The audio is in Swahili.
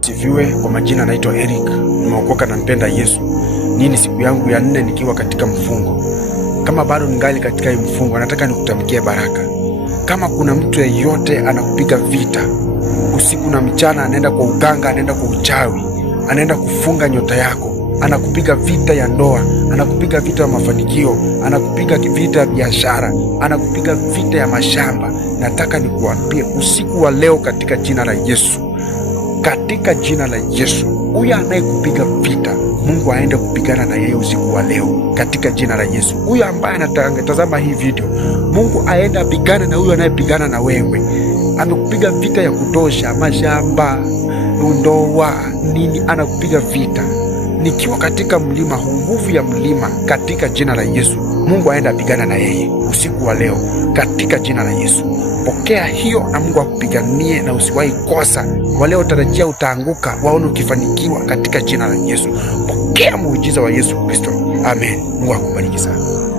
Sifiwe. Kwa majina naitwa Eric, nimeokoka na mpenda Yesu. Ni siku yangu ya 4 nikiwa katika mfungo. Kama bado ningali katika hii mfungo, nataka nikutamkie baraka. Kama kuna mtu yeyote anakupiga vita usiku na mchana, anaenda kwa uganga, anaenda kwa uchawi, anaenda kufunga nyota yako, anakupiga vita ya ndoa, anakupiga vita ya mafanikio, anakupiga vita ya biashara, anakupiga vita ya mashamba, nataka nikuambie usiku wa leo katika jina la Yesu, katika jina la Yesu, huyu anayekupiga vita, Mungu aende kupigana na yeye usiku wa leo katika jina la Yesu. Huyu ambaye anatazama hii video, Mungu aende apigane na huyu anayepigana na wewe. Amekupiga vita ya kutosha, mashamba, ndoa, nini, anakupiga vita. Nikiwa katika mlima huu, nguvu ya mlima, katika jina la Yesu, Mungu aende apigana na yeye usiku wa leo katika jina la Yesu. Pokea hiyo na Mungu akupiganie na usiwahi kosa. Wale utarajia utaanguka, waone ukifanikiwa katika jina la Yesu. Pokea muujiza wa Yesu Kristo. Amen. Mungu akubariki sana.